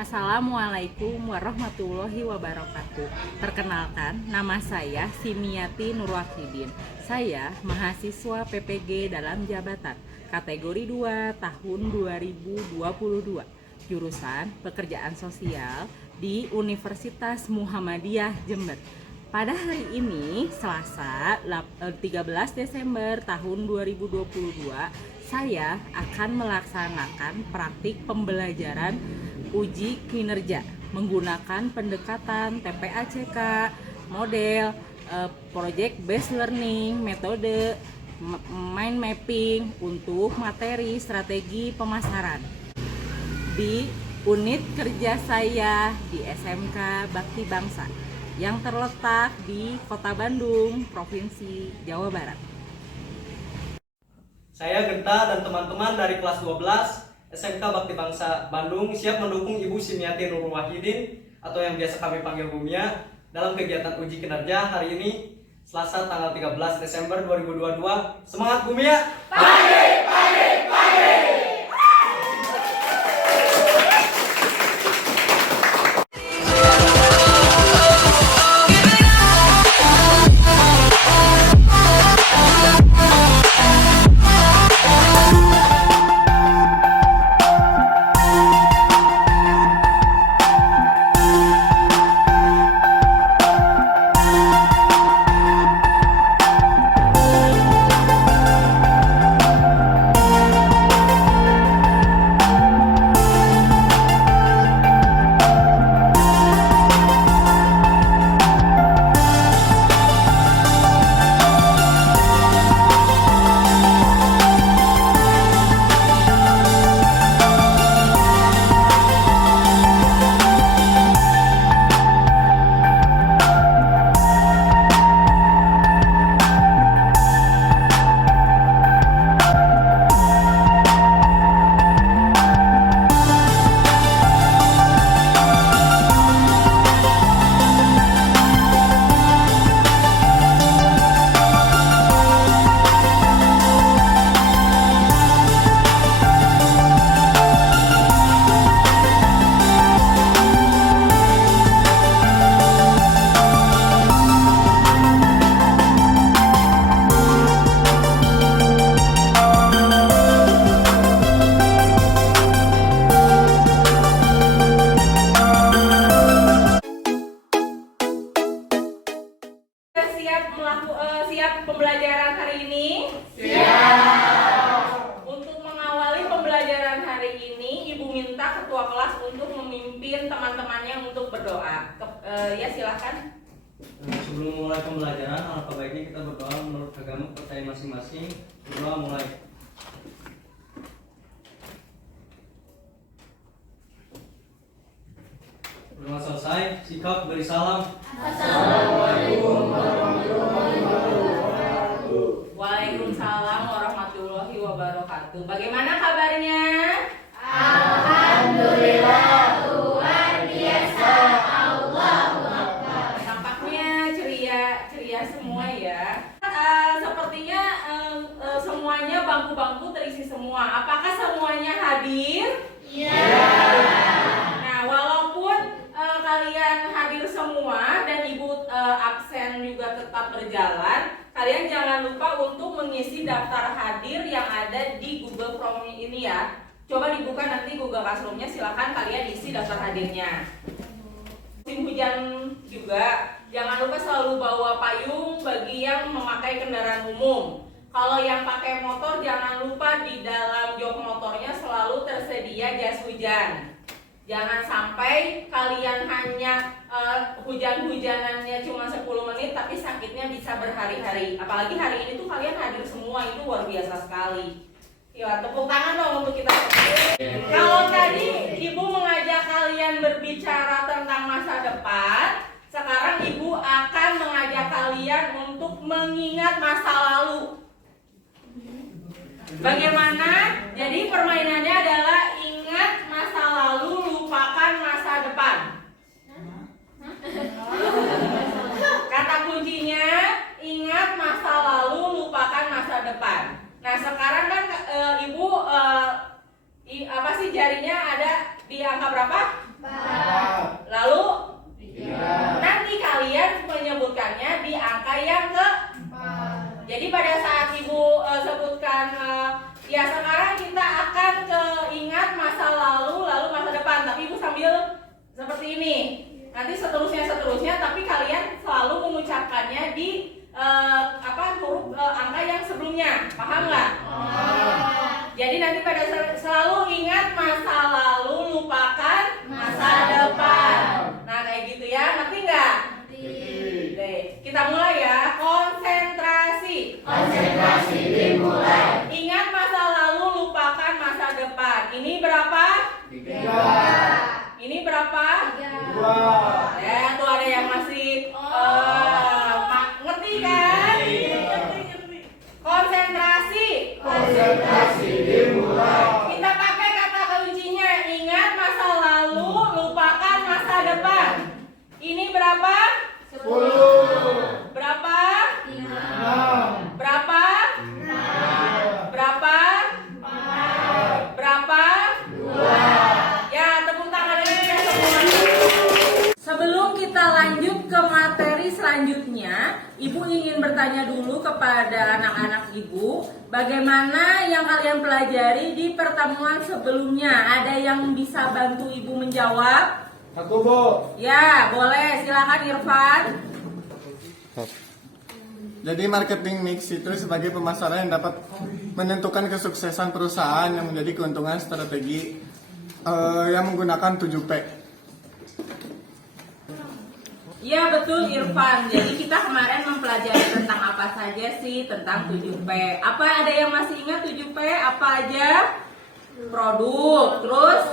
Assalamualaikum warahmatullahi wabarakatuh. Perkenalkan, nama saya Simiati Nurwahidin. Saya mahasiswa PPG dalam jabatan kategori 2 tahun 2022, jurusan Pekerjaan Sosial di Universitas Muhammadiyah Jember. Pada hari ini, Selasa 13 Desember tahun 2022, saya akan melaksanakan praktik pembelajaran uji kinerja menggunakan pendekatan TPACK, model, project based learning, metode mind mapping untuk materi strategi pemasaran di unit kerja saya di SMK Bakti Bangsa yang terletak di Kota Bandung, Provinsi Jawa Barat. Saya Genta dan teman-teman dari kelas 12 SMK Bakti Bangsa Bandung siap mendukung Ibu Simiati Nurwahidin atau yang biasa kami panggil Bumia dalam kegiatan uji kinerja hari ini Selasa tanggal 13 Desember 2022. Semangat Bumia! Pagi, pagi, pagi! Siap pembelajaran hari ini? Siap. Untuk mengawali pembelajaran hari ini, Ibu minta ketua kelas untuk memimpin teman-temannya untuk berdoa. Ya silahkan. Sebelum mulai pembelajaran, alangkah baiknya kita berdoa menurut agama percaya masing-masing. Berdoa mulai. Berdoa selesai, sikap beri salam. Assalamualaikum warahmatullahi wabarakatuh. Waalaikumsalam warahmatullahi wabarakatuh. Bagaimana kabarnya? Alhamdulillah, luar biasa. Allahu Akbar. Tampaknya ceria semua ya. Sepertinya semuanya bangku-bangku terisi semua. Apakah semuanya hadir? Ya. Nah, walaupun kalian hadir semua dan Ibu absen juga tetap berjalan, kalian jangan lupa untuk mengisi daftar hadir yang ada di Google Form ini ya. Coba dibuka nanti Google Classroom-nya, silakan kalian isi daftar hadirnya. Musim hujan juga, jangan lupa selalu bawa payung bagi yang memakai kendaraan umum. Kalau yang pakai motor, jangan lupa di dalam jok motornya selalu tersedia jas hujan. Jangan sampai kalian hanya hujan-hujanannya cuma 10 menit tapi sakitnya bisa berhari-hari. Apalagi hari ini tuh kalian hadir semua, itu luar biasa sekali. Ya, tepuk tangan dong untuk kita. Kalau tadi Ibu mengajak kalian berbicara tentang masa depan, sekarang Ibu akan mengajak kalian untuk mengingat masa lalu. Bagaimana? Jadi permainannya adalah ingat masa lalu, lupakan masa depan. Kata kuncinya ingat masa lalu, lupakan masa depan. Nah sekarang kan Ibu apa sih jarinya ada di angka berapa? 4. Jadi pada saat Ibu sebutkan ya sekarang kita akan ingat masa lalu masa depan, tapi Ibu sambil seperti ini. Nanti seterusnya, tapi kalian selalu mengucapkannya di huruf angka yang sebelumnya. Paham nggak? Jadi nanti pada selalu ingat masa lalu, lupakan masa depan. Nah kayak gitu ya, ngerti nggak? Oke, kita mulai ya. Konsentrasi. Konsentrasi dimulai. Ingat masa lalu, lupakan masa depan. Ini berapa? 3. Ini berapa? 2. Ya, tuh ada yang masih ngerti kan? Ngerti. Konsentrasi. Konsentrasi dimulai. Kita pakai kata kuncinya. Ingat masa lalu, lupakan masa depan. Ini berapa? 10. Berapa? 6. Berapa? 6. Berapa? 4. Berapa? 2. Ya, tepuk tangan ini ya semuanya. Sebelum kita lanjut ke materi selanjutnya, Ibu ingin bertanya dulu kepada anak-anak Ibu, bagaimana yang kalian pelajari di pertemuan sebelumnya? Ada yang bisa bantu Ibu menjawab? Aku, Bu. Ya, boleh. Silakan Irfan. Jadi marketing mix itu sebagai pemasaran yang dapat menentukan kesuksesan perusahaan yang menjadi keuntungan strategi yang menggunakan 7P. Ya betul Irfan. Jadi kita kemarin mempelajari tentang apa saja sih? Tentang 7P. Apa ada yang masih ingat 7P? Apa aja? Produk, terus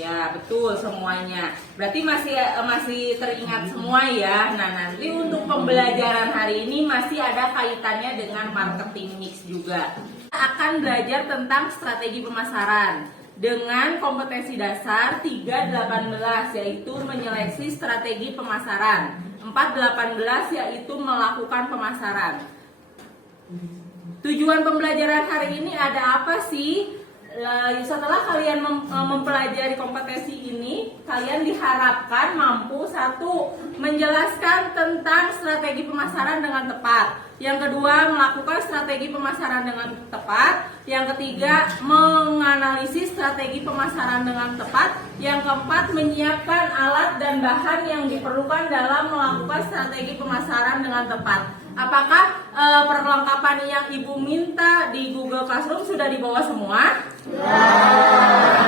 ya betul semuanya. Berarti masih teringat semua ya. Nah nanti untuk pembelajaran hari ini masih ada kaitannya dengan marketing mix juga. Kita akan belajar tentang strategi pemasaran dengan kompetensi dasar 3.18 yaitu menyeleksi strategi pemasaran. 4.18 yaitu melakukan pemasaran. Tujuan pembelajaran hari ini ada apa sih? Setelah kalian mempelajari kompetensi ini, kalian diharapkan mampu satu, menjelaskan tentang strategi pemasaran dengan tepat. Yang kedua, melakukan strategi pemasaran dengan tepat. Yang ketiga, menganalisis strategi pemasaran dengan tepat. Yang keempat, menyiapkan alat dan bahan yang diperlukan dalam melakukan strategi pemasaran dengan tepat. Apakah perlengkapan yang Ibu minta di Google Classroom sudah dibawa semua?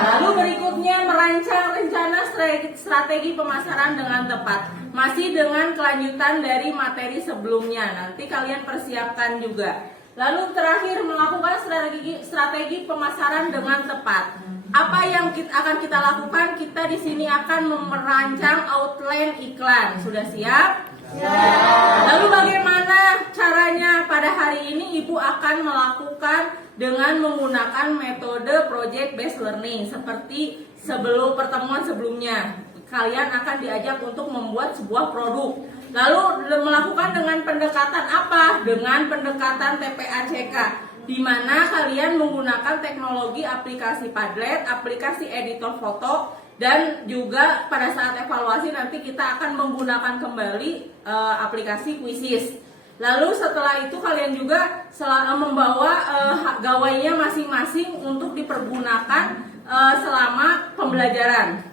Lalu berikutnya merancang rencana strategi pemasaran dengan tepat. Masih dengan kelanjutan dari materi sebelumnya. Nanti kalian persiapkan juga. Lalu terakhir melakukan strategi pemasaran dengan tepat. Apa yang akan kita lakukan? Kita di sini akan merancang outline iklan. Sudah siap? Lalu bagaimana caranya? Pada hari ini Ibu akan melakukan dengan menggunakan metode project based learning seperti pertemuan sebelumnya. Kalian akan diajak untuk membuat sebuah produk. Lalu melakukan dengan pendekatan apa? Dengan pendekatan TPACK, di mana kalian menggunakan teknologi aplikasi Padlet, aplikasi editor foto, dan juga pada saat evaluasi nanti kita akan menggunakan kembali aplikasi Quizzes. Lalu setelah itu kalian juga membawa gawainya masing-masing untuk dipergunakan selama pembelajaran.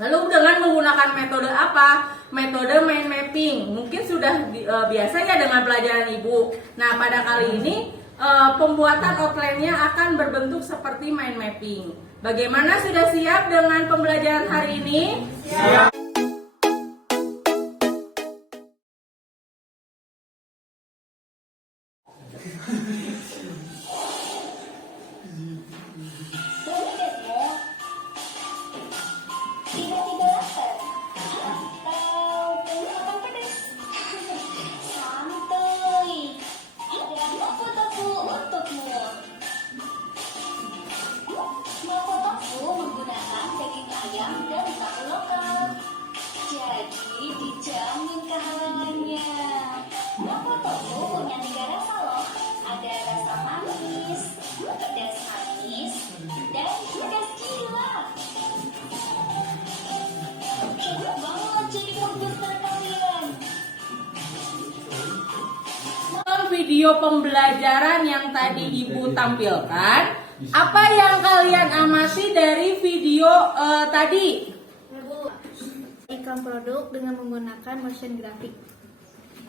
Lalu dengan menggunakan metode apa? Metode mind mapping. Mungkin sudah biasa ya dengan pelajaran Ibu. Nah pada kali ini pembuatan outline-nya akan berbentuk seperti mind mapping. Bagaimana, sudah siap dengan pembelajaran hari ini? Siap. video pembelajaran yang tadi Ibu tampilkan, apa yang kalian amati dari video tadi? Iklan produk dengan menggunakan motion graphic.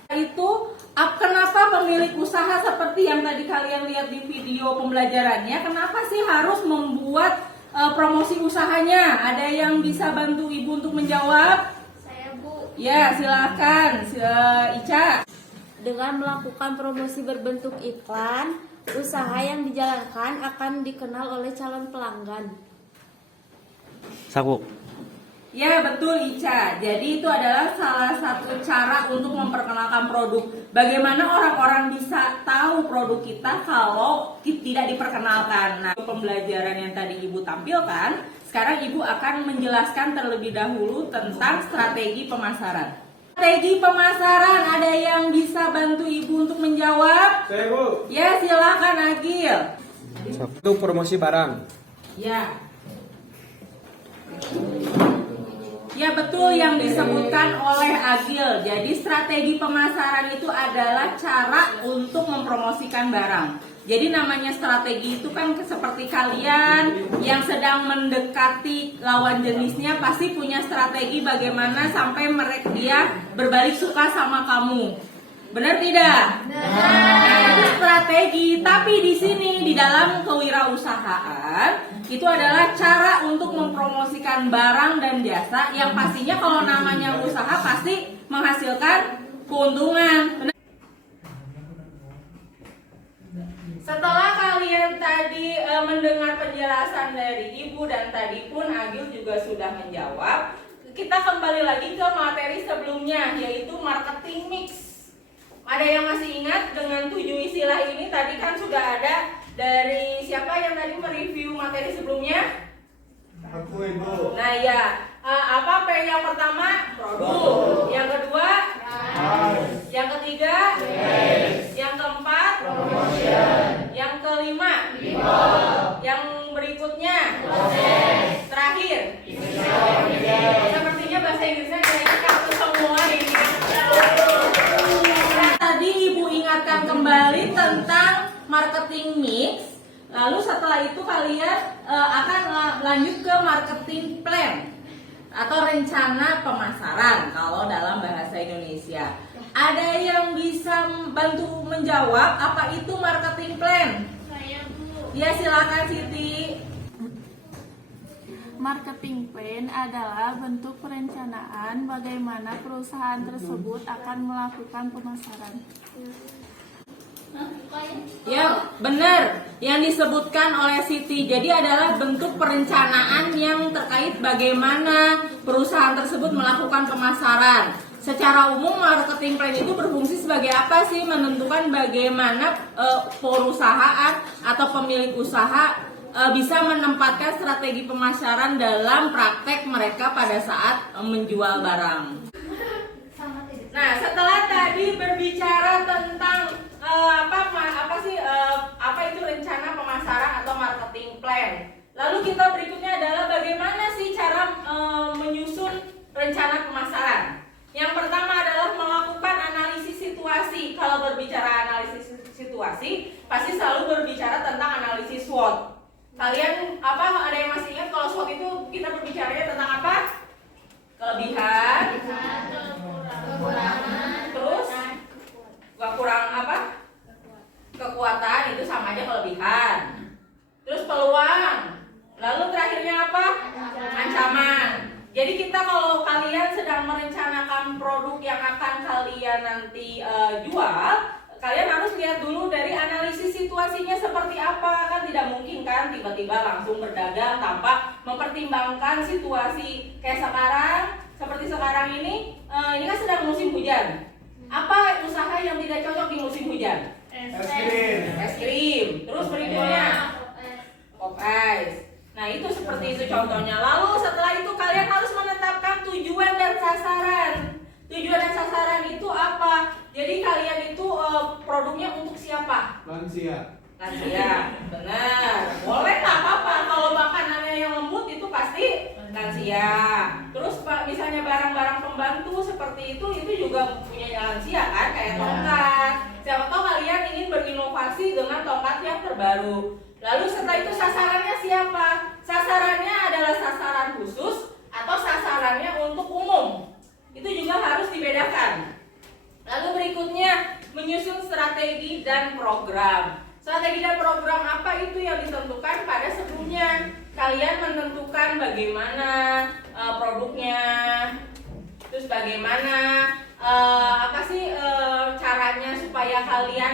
Itu kenapa pemilik usaha seperti yang tadi kalian lihat di video pembelajarannya, kenapa sih harus membuat promosi usahanya? Ada yang bisa bantu Ibu untuk menjawab? Saya Bu. Ya, silakan, Ica. Dengan melakukan promosi berbentuk iklan, usaha yang dijalankan akan dikenal oleh calon pelanggan. Saku. Ya, betul Ica. Jadi itu adalah salah satu cara untuk memperkenalkan produk. Bagaimana orang-orang bisa tahu produk kita kalau tidak diperkenalkan. Nah, pembelajaran yang tadi Ibu tampilkan, sekarang Ibu akan menjelaskan terlebih dahulu tentang strategi pemasaran. Strategi pemasaran, ada yang bisa bantu Ibu untuk menjawab? Saya Bu. Ya, silakan Agil. Satu, promosi barang. Ya. Ya, betul yang disebutkan oleh Agil. Jadi strategi pemasaran itu adalah cara untuk mempromosikan barang. Jadi namanya strategi itu kan seperti kalian yang sedang mendekati lawan jenisnya pasti punya strategi bagaimana sampai dia berbalik suka sama kamu. Benar tidak? Nah, itu strategi. Tapi di sini di dalam kewirausahaan itu adalah cara untuk mempromosikan barang dan jasa yang pastinya kalau namanya usaha pasti menghasilkan keuntungan. Benar? Setelah kalian tadi mendengar penjelasan dari Ibu dan tadi pun Agil juga sudah menjawab, kita kembali lagi ke materi sebelumnya yaitu marketing mix. Ada yang masih ingat dengan 7 istilah ini? Tadi kan sudah ada dari siapa yang tadi mereview materi sebelumnya? Aku Ibu. Nah ya, apa P yang pertama? Produk. Yang kedua? Yang ketiga? Yang keempat? Yang kelima? Yang berikutnya? Terakhir? Sepertinya bahasa Inggrisnya kayaknya kartu semua ini. Tadi Ibu ingatkan kembali tentang marketing mix. Lalu setelah itu kalian akan lanjut ke marketing plan atau rencana pemasaran kalau dalam bahasa Indonesia. Ada yang bisa bantu menjawab apa itu marketing plan? Saya Bu. Ya, silakan Siti. Marketing plan adalah bentuk perencanaan bagaimana perusahaan tersebut akan melakukan pemasaran. Ya, benar. Yang disebutkan oleh Siti. Jadi adalah bentuk perencanaan yang terkait bagaimana perusahaan tersebut melakukan pemasaran. Secara umum marketing plan itu berfungsi sebagai apa sih? Menentukan bagaimana perusahaan atau pemilik usaha bisa menempatkan strategi pemasaran dalam praktek mereka pada saat menjual barang. Nah, setelah tadi berbicara tentang apa itu rencana pemasaran atau marketing plan. Lalu kita berikutnya adalah bagaimana sih cara menyusun rencana pemasaran. Yang pertama adalah melakukan analisis situasi. Kalau berbicara analisis situasi, pasti selalu berbicara tentang analisis SWOT. Kalian ada yang masih ingat kalau SWOT itu kita berbicaranya tentang apa? Kelebihan, kekurangan, terus kurang apa? Kekuatan, itu sama aja kelebihan. Terus peluang. Lalu terakhirnya apa? Ancaman. Jadi kita kalau kalian sedang merencanakan produk yang akan kalian nanti jual, kalian harus lihat dulu dari analisis situasinya seperti apa. Kan tidak mungkin kan tiba-tiba langsung berdagang tanpa mempertimbangkan situasi kayak sekarang. Seperti sekarang ini kan sedang musim hujan. Apa usaha yang tidak cocok di musim hujan? Es krim. Terus berikutnya pop ice. Nah, itu seperti itu contohnya. Lalu setelah itu kalian harus menetapkan tujuan dan sasaran. Tujuan dan sasaran itu apa? Jadi kalian itu produknya untuk siapa? Lansia. Lansia. Benar. Boleh tak apa-apa kalau makanannya yang lembut itu pasti lansia. Terus misalnya barang-barang pembantu seperti itu juga punya lansia kan, kayak tongkat. Siapa tahu kalian ingin berinovasi dengan tongkat yang terbaru. Lalu setelah itu sasarannya siapa? Sasarannya adalah sasaran khusus atau sasarannya untuk umum. Itu juga harus dibedakan. Lalu berikutnya menyusun strategi dan program. Strategi dan program apa itu yang ditentukan pada sebelumnya. Kalian menentukan bagaimana produknya, terus bagaimana caranya supaya kalian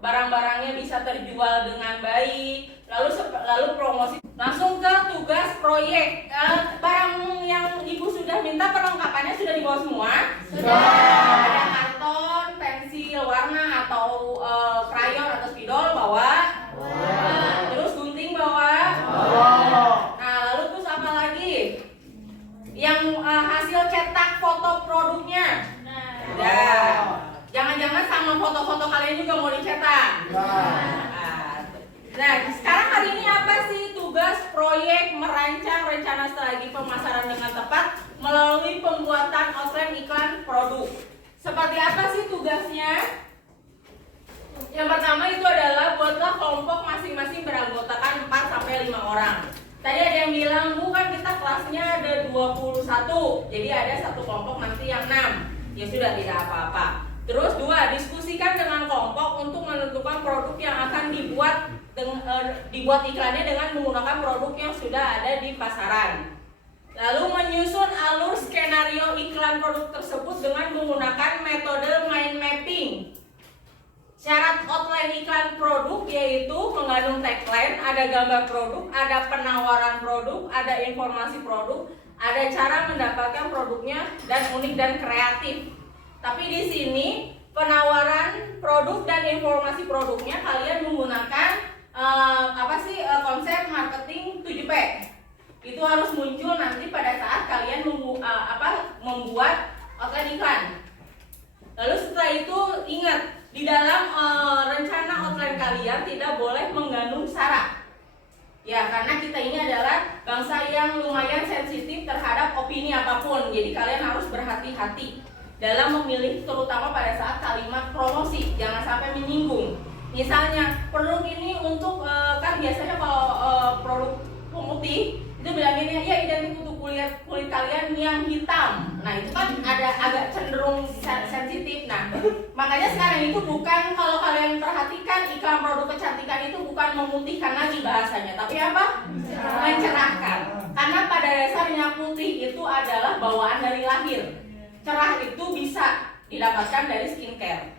barang-barangnya bisa terjual dengan baik. Lalu promosi. Langsung ke tugas proyek. Barang yang ibu sudah minta perlengkapannya sudah dibawa semua? Sudah. Ada karton, pensil warna atau krayon atau spidol bawa? Terus gunting bawa? Nah, lalu terus apa lagi? Yang hasil cetak foto produknya? Jangan-jangan sama foto-foto kalian juga mau dicetak? Nah, sekarang hari ini apa sih tugas proyek merancang rencana strategi pemasaran dengan tepat melalui pembuatan outline iklan produk? Seperti apa sih tugasnya? Yang pertama itu adalah buatlah kelompok masing-masing beranggotakan 4-5 orang. Tadi ada yang bilang, Bu kan kita kelasnya ada 21, jadi ada satu kelompok nanti yang 6. Ya sudah, tidak apa-apa. Terus 2, diskusikan dengan kelompok untuk menentukan produk yang akan dibuat iklannya dengan menggunakan produk yang sudah ada di pasaran. Lalu menyusun alur skenario iklan produk tersebut dengan menggunakan metode mind mapping. Syarat outline iklan produk yaitu mengandung tagline, ada gambar produk, ada penawaran produk, ada informasi produk, ada cara mendapatkan produknya dan unik dan kreatif. Tapi di sini penawaran produk dan informasi produknya kalian menggunakan konsep marketing 7P. Itu harus muncul nanti pada saat kalian membuat outline iklan. Lalu setelah itu ingat, di dalam rencana outline kalian tidak boleh mengandung sara. Ya, karena kita ini adalah bangsa yang lumayan sensitif terhadap opini apapun. Jadi kalian harus berhati-hati dalam memilih, terutama pada saat kalimat promosi. Jangan sampai menyinggung. Misalnya, produk ini untuk kan biasanya kalau produk pemutih itu bilanginnya ya identik untuk kulit kalian yang hitam. Nah, itu kan agak cenderung sensitif. Nah, makanya sekarang itu bukan, kalau kalian perhatikan iklan produk kecantikan itu bukan memutihkan lagi bahasanya, tapi apa? Mencerahkan. Karena pada dasarnya putih itu adalah bawaan dari lahir. Cerah itu bisa didapatkan dari skincare.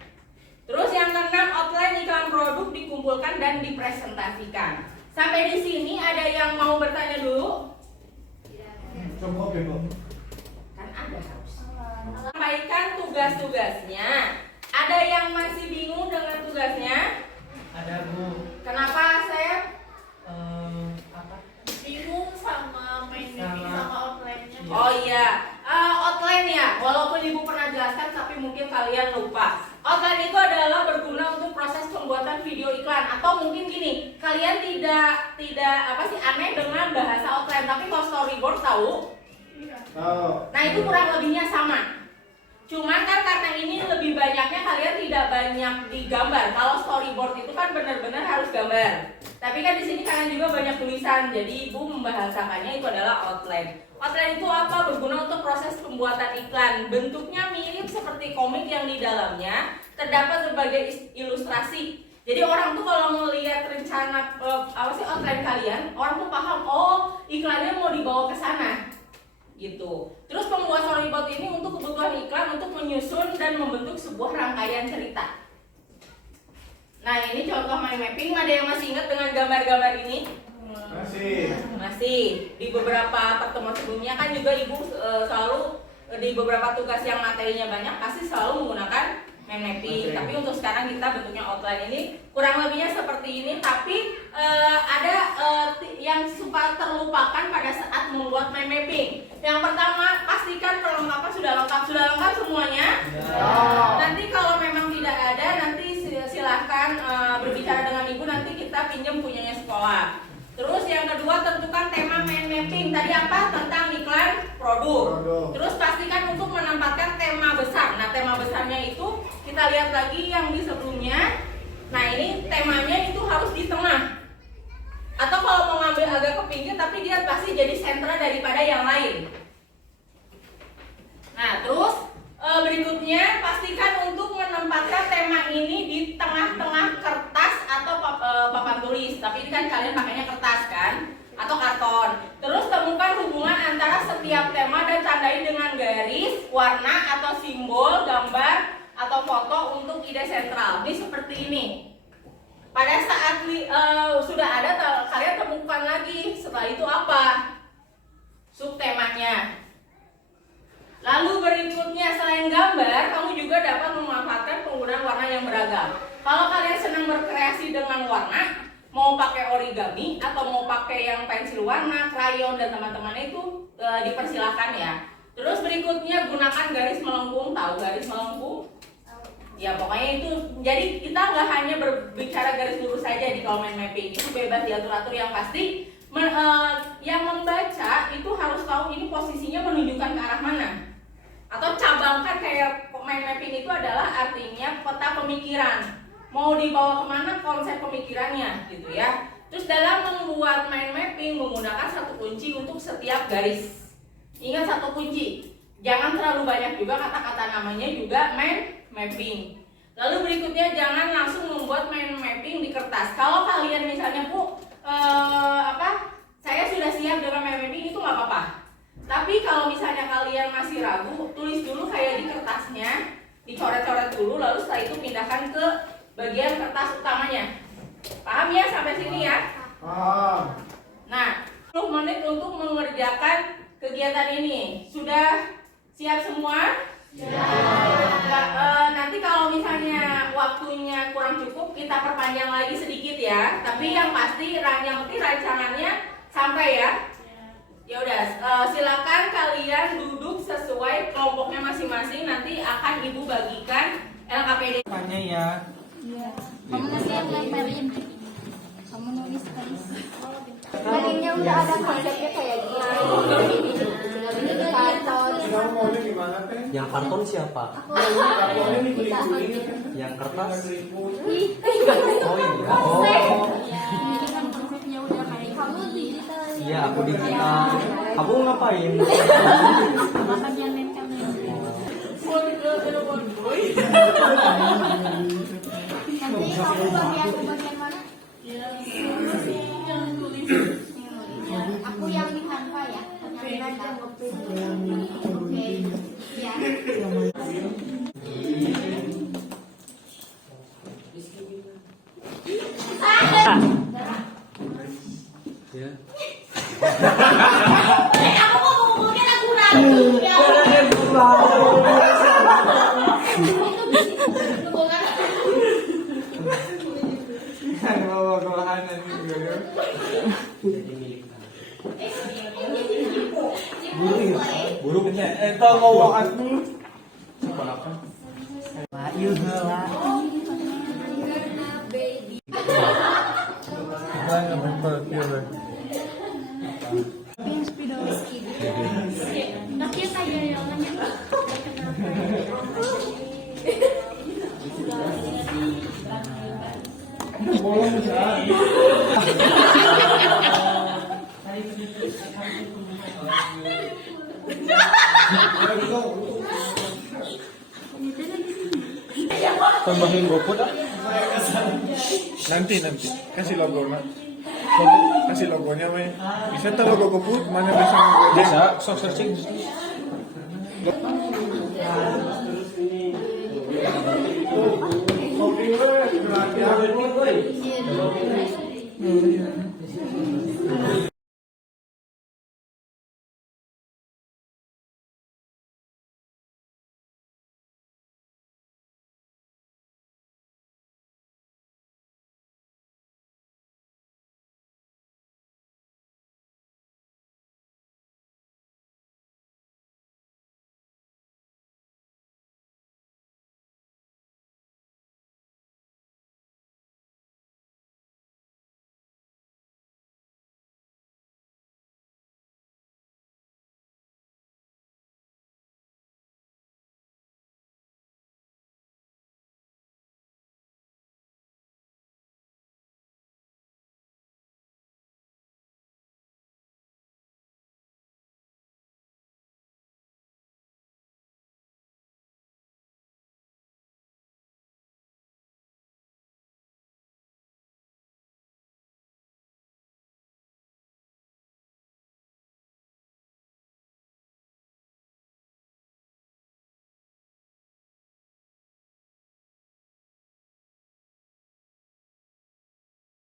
Terus yang keenam, outline iklan produk dikumpulkan dan dipresentasikan. Sampai di sini ada yang mau bertanya dulu? Kan ada harus. Sampaikan tugas-tugasnya. Ada yang masih bingung dengan tugasnya? Ada, Bu. Kenapa, Sep? Bingung sama main mapping sama outline-nya. Oh iya, outline ya. Walaupun ibu pernah jelaskan, tapi mungkin kalian lupa. Outline itu adalah berguna untuk proses pembuatan video iklan. Atau mungkin gini, kalian tidak aneh dengan bahasa outline, tapi kalau storyboard tahu? Nah, itu kurang lebihnya sama. Cuman kan karena ini lebih banyaknya kalian tidak banyak digambar. Kalau storyboard itu kan benar-benar harus gambar. Tapi kan di sini kalian juga banyak tulisan. Jadi ibu membahasakannya itu adalah outline. Outline itu apa? Berguna untuk proses pembuatan iklan. Bentuknya mirip seperti komik yang di dalamnya terdapat berbagai ilustrasi. Jadi orang tuh kalau melihat rencana outline kalian, orang tuh paham, oh iklannya mau dibawa ke sana. Gitu. Terus pembuat storyboard ini untuk kebutuhan iklan untuk menyusun dan membentuk sebuah rangkaian cerita. Nah, ini contoh mind mapping. Ada yang masih ingat dengan gambar-gambar ini? Masih. Di beberapa pertemuan sebelumnya kan juga ibu selalu di beberapa tugas yang materinya banyak pasti selalu menggunakan mind mapping. Tapi untuk sekarang kita bentuknya outline ini kurang lebihnya seperti ini. Tapi ada yang suka terlupakan pada saat membuat mind mapping. Yang pertama, pastikan perlengkapan sudah lengkap. Sudah lengkap semuanya? Nanti kalau memang tidak ada, nanti silahkan berbicara dengan ibu. Nanti kita pinjam punyanya sekolah. Terus yang kedua, tentukan tema mind mapping. Tadi apa? Tentang iklan produk. Produk. Terus pastikan untuk menempatkan tema besar. Nah, tema besarnya itu kita lihat lagi yang di sebelumnya. Nah, ini temanya itu harus di tengah. Atau kalau mau ngambil agak ke pinggir, tapi dia pasti jadi sentra daripada yang lain. Nah, terus berikutnya pastikan untuk menempatkan tema ini di tengah-tengah kertas atau papan tulis. Tapi ini kan kalian pakainya kertas kan? Atau karton. Terus temukan hubungan antara setiap tema dan tandai dengan garis, warna atau simbol, gambar atau foto untuk ide sentral. Ini seperti ini. Pada saat sudah ada, kalian temukan lagi. Setelah itu apa? Subtemanya. Lalu berikutnya, selain gambar, kamu juga dapat memanfaatkan penggunaan warna yang beragam. Kalau kalian senang berkreasi dengan warna, mau pakai origami atau mau pakai yang pensil warna, krayon dan teman-teman itu dipersilakan ya. Terus berikutnya gunakan garis melengkung. Tahu garis melengkung? Ya pokoknya itu. Jadi kita nggak hanya berbicara garis lurus saja di kalau main mapping, itu bebas diatur-atur. Yang pasti yang membaca itu harus tahu ini posisinya menunjukkan ke arah mana. Atau cabangkan kayak main mapping itu adalah artinya peta pemikiran. Mau dibawa kemana konsep pemikirannya gitu ya. Terus dalam membuat mind mapping menggunakan satu kunci untuk setiap garis. Ingat satu kunci. Jangan terlalu banyak juga kata-kata, namanya juga mind mapping. Lalu berikutnya jangan langsung membuat mind mapping di kertas. Kalau kalian misalnya saya sudah siap dengan mind mapping, itu nggak apa-apa. Tapi kalau misalnya kalian masih ragu, tulis dulu kayak di kertasnya, dicoret-coret dulu, lalu setelah itu pindahkan ke bagian kertas utamanya. Paham ya sampai sini ya? Paham. Nah, 10 menit untuk mengerjakan kegiatan ini. Sudah siap semua? Nanti kalau misalnya waktunya kurang cukup, kita perpanjang lagi sedikit ya. Tapi yang pasti rancangannya sampai ya. Ya udah, silakan kalian duduk sesuai kelompoknya masing-masing. Nanti akan ibu bagikan LKPD. Tanya ya. Iya. Kamu nanti yang lemperin. Kamu nulis guys. Palingnya udah ada konsepnya kayak gini. Ini karton. Kamu maunya gimana teh? Yang karton siapa? Kartonnya dikulit-kulit. Yang kertas? Keriput. Oh iya. Oh. Ini kan konsepnya udah kayak kamu digital. Iya, aku digital. Kamu ngapain? Makan yang nempel. Nanti kamu bagi aku bagian mana? Aku yang di Canva ya. Oke. Ya. Ya. Aku mau ngomongin aku ragu ya. Bawa bawahan nanti juga. Burung ya. Eta ngomong aku. Ayo heula. Bolong bisa. Tambahin GoFood ah. Nanti kasih logonya. Kasih logonya weh. Bisa tuh logo GoFood mana bisa logo Bisa, sok searching. Kopi weh.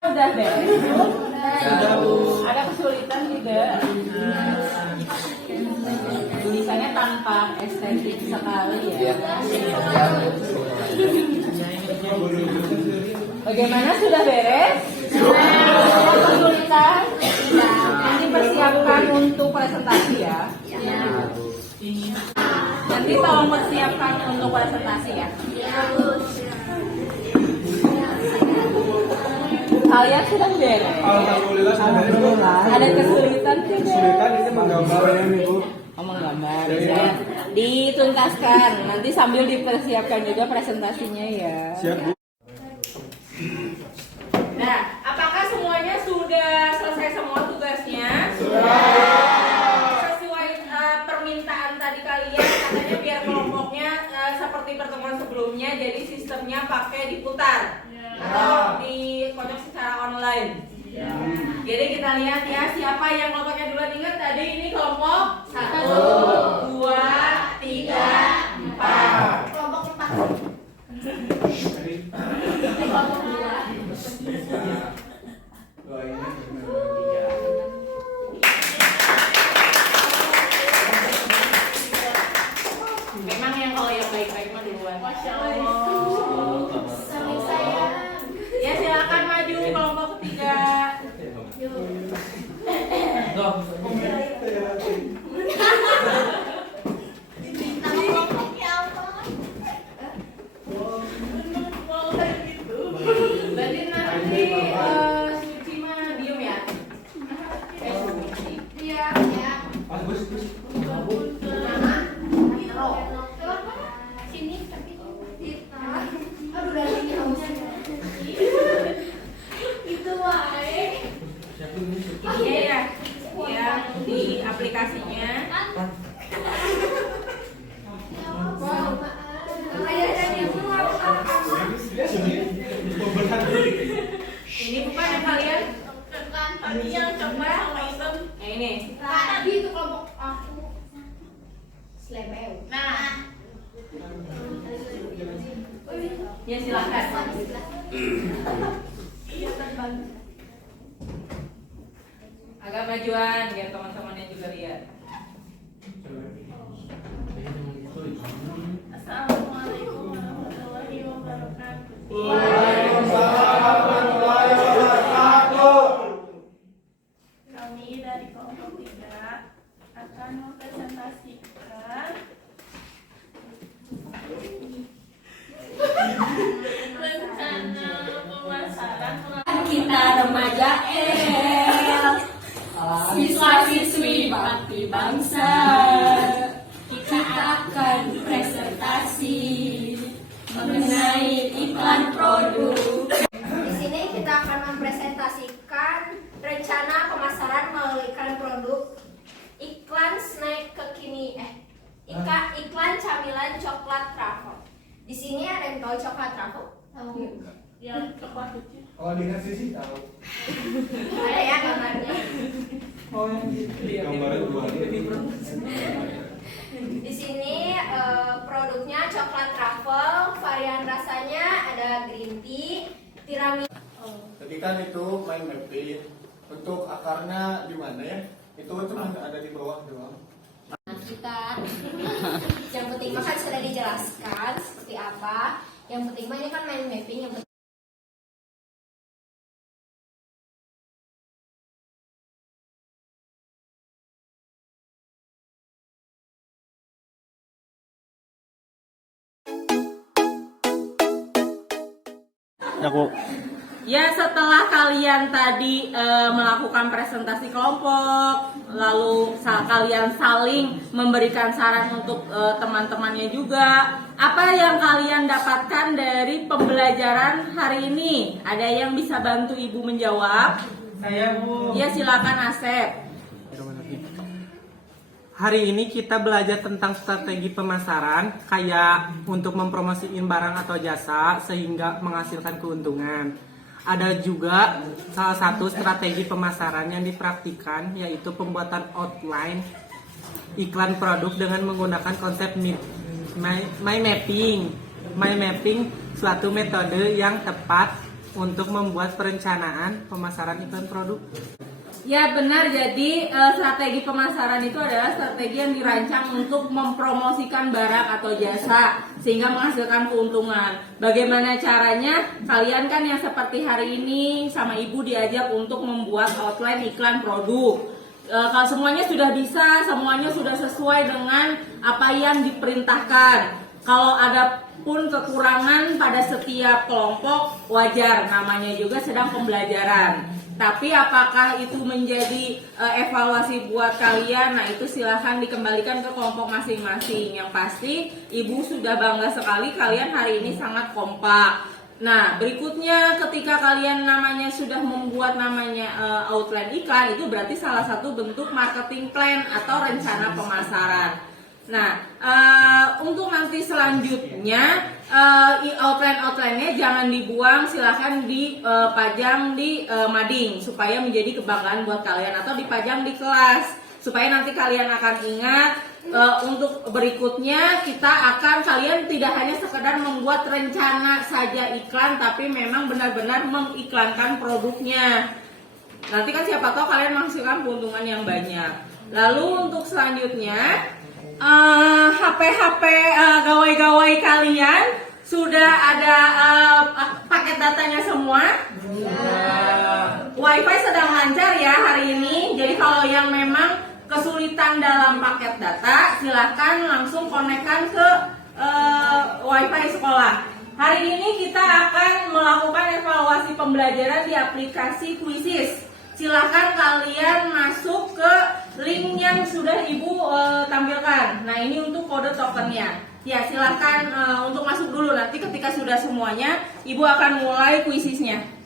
Udah beres. Ada kesulitan tidak? Tulisannya tanpa estetik sekali ya. Bagaimana, sudah beres? Ada kesulitan? Nanti persiapkan untuk presentasi ya. Nanti tolong persiapkan untuk presentasi ya. Kalian sudah beres? Alhamdulillah sudah beres. Ada kesulitan tidak? Kesulitan ini menggambarnya Ibu. Menggambar ya. Dituntaskan. Nanti sambil dipersiapkan juga presentasinya ya. Siap Bu. Nah, apakah semuanya sudah selesai semua tugasnya? Sesuai permintaan tadi kalian, katanya biar kelompoknya seperti pertemuan sebelumnya, jadi sistemnya pakai diputar atau dikocok secara online. Jadi kita lihat ya, siapa yang kelompoknya duluan. Ingat tadi ini kelompok 1, 2, 3, 4. Kelompok 4. Memang yang kalau yang baik-baik mah duluan. Masya Allah. Saling sayang. Ya silakan maju kelompok ketiga. Nama kelompoknya apa? Berarti nanti Suci mah diem ya. Suci. Iya. Ya. Sini tapi aduh dari ini itu wae. Iya ya. Yang di aplikasinya. Ini bukan yang kalian. Tadi yang coba item. Yang ini. Tadi itu kelompok aku. Slebeu. Nah. Ya silakan. Agak majuan biar teman-temannya juga lihat. Assalamualaikum warahmatullahi wabarakatuh. Kami dari kelompok 3 akan mempresentasikan rencana pemasaran Kita remaja siswa-siswi bakti bangsa, kita akan presentasi mengenai iklan produk. Di sini kita akan mempresentasikan rencana pemasaran melalui iklan produk, iklan snack kekini, iklan camilan coklat truffle. Di sini ada yang tahu coklat truffle? Tahu. yang coklat kecil. Oh, dikasih sih tahu. Ada ya gambarnya. Oh, yang gambarnya dua. Di sini produknya coklat truffle, varian rasanya ada green tea, tiramisu. Tadi kan itu mind mapping. Untuk akarnya di mana ya? Itu cuma ada di bawah doang. Nah, kita yang penting mah kan sudah dijelaskan seperti apa. Yang penting mah ini kan mind mapping yang penting. Aku Ya setelah kalian tadi melakukan presentasi kelompok, lalu kalian saling memberikan saran untuk teman-temannya juga. Apa yang kalian dapatkan dari pembelajaran hari ini? Ada yang bisa bantu ibu menjawab? Saya Bu. Ya silakan Asep. Hari ini kita belajar tentang strategi pemasaran, kayak untuk mempromosiin barang atau jasa sehingga menghasilkan keuntungan. Ada juga salah satu strategi pemasaran yang dipraktikkan, yaitu pembuatan outline iklan produk dengan menggunakan konsep mind mapping. Mind mapping suatu metode yang tepat untuk membuat perencanaan pemasaran iklan produk. Ya benar, jadi strategi pemasaran itu adalah strategi yang dirancang untuk mempromosikan barang atau jasa sehingga menghasilkan keuntungan. Bagaimana caranya? Kalian kan yang seperti hari ini sama ibu diajak untuk membuat outline iklan produk. Kalau semuanya sudah bisa, semuanya sudah sesuai dengan apa yang diperintahkan. Kalau ada pun kekurangan pada setiap kelompok, wajar, namanya juga sedang pembelajaran. Tapi apakah itu menjadi evaluasi buat kalian? Nah itu silahkan dikembalikan ke kelompok masing-masing. Yang pasti ibu sudah bangga sekali kalian hari ini sangat kompak. Nah berikutnya ketika kalian namanya sudah membuat namanya outline iklan, itu berarti salah satu bentuk marketing plan atau rencana pemasaran. Nah, untuk nanti selanjutnya outline-nya jangan dibuang, silahkan dipajang di mading supaya menjadi kebanggaan buat kalian, atau dipajang di kelas supaya nanti kalian akan ingat. Untuk berikutnya kalian tidak hanya sekedar membuat rencana saja iklan, tapi memang benar-benar mengiklankan produknya. Nanti kan siapa tahu kalian menghasilkan keuntungan yang banyak. Lalu untuk selanjutnya HP gawai-gawai kalian sudah ada paket datanya semua. Wifi sedang lancar ya hari ini. Jadi kalau yang memang kesulitan dalam paket data, silahkan langsung konekkan ke Wifi sekolah. Hari ini kita akan melakukan evaluasi pembelajaran di aplikasi Quizzes. Silahkan kalian masuk ke link yang sudah ibu tampilkan. Nah ini untuk kode tokennya. Ya silahkan untuk masuk dulu. Nanti ketika sudah semuanya, ibu akan mulai kuisisnya.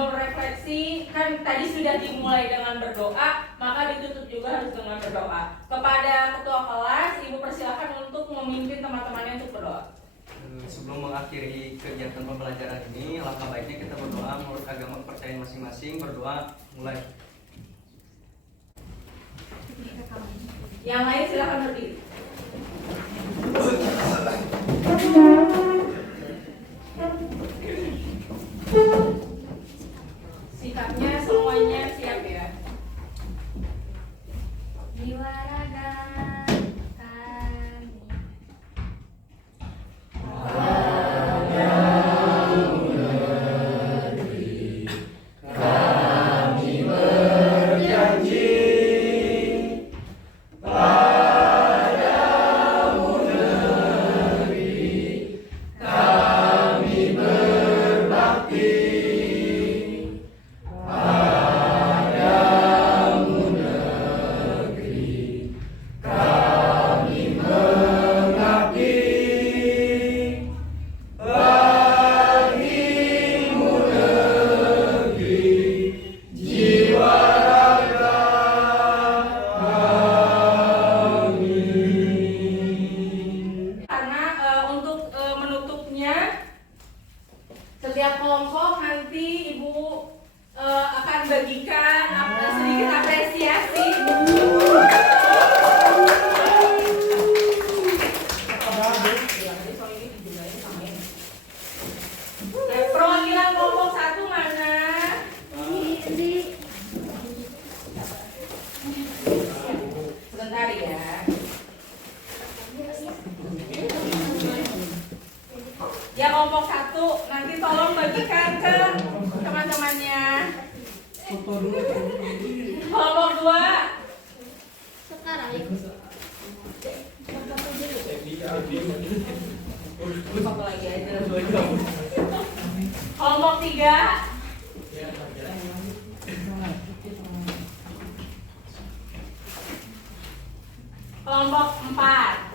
Refleksi kan tadi sudah dimulai dengan berdoa, maka ditutup juga harus dengan berdoa. Kepada ketua kelas, ibu persilakan untuk memimpin teman-temannya untuk berdoa. Sebelum mengakhiri kegiatan pembelajaran ini, alangkah baiknya kita berdoa menurut agama kepercayaan masing-masing. Berdoa mulai. Yang lain silakan berdiri. Sikapnya semuanya siap ya. Diwaragan kami. Setiap kelompok nanti ibu akan bagikan sedikit apresiasi. Perwakilan kelompok 1 mana? Sebentar ya. Ya kelompok 1 nanti tolong bagikan ke teman-temannya. Kelompok 2 Sekarang satu lagi aja. Kelompok 3 4.